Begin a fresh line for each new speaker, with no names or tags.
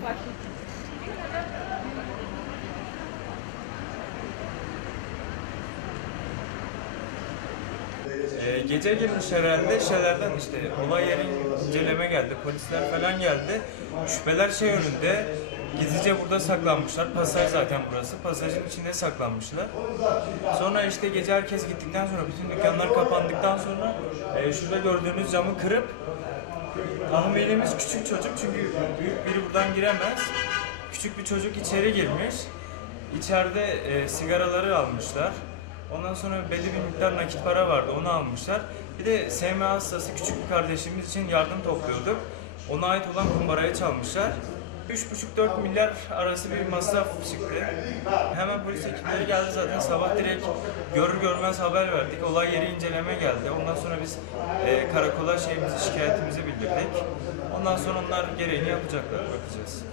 Ee, gece girmiş herhalde şeylerden işte olay yeri inceleme geldi, polisler falan geldi. Şüpheler şey önünde, gizlice burada saklanmışlar. Pasaj zaten burası, pasajın içinde saklanmışlar. Sonra işte gece herkes gittikten sonra, bütün dükkanlar kapandıktan sonra e, şurada gördüğünüz camı kırıp tahminimiz küçük çocuk çünkü büyük biri buradan giremez. Küçük bir çocuk içeri girmiş. İçeride e, sigaraları almışlar. Ondan sonra belli bir miktar nakit para vardı onu almışlar. Bir de SMA hastası küçük bir kardeşimiz için yardım topluyorduk. Ona ait olan kumbarayı çalmışlar. 3,5-4 milyar arası bir masraf çıktı. Hemen polis ekipleri geldi zaten sabah direkt görür görmez haber verdik. Olay yeri inceleme geldi. Ondan sonra biz e, karakola şeyimizi şikayetimizi bildirdik. Ondan sonra onlar gereğini yapacaklar bakacağız.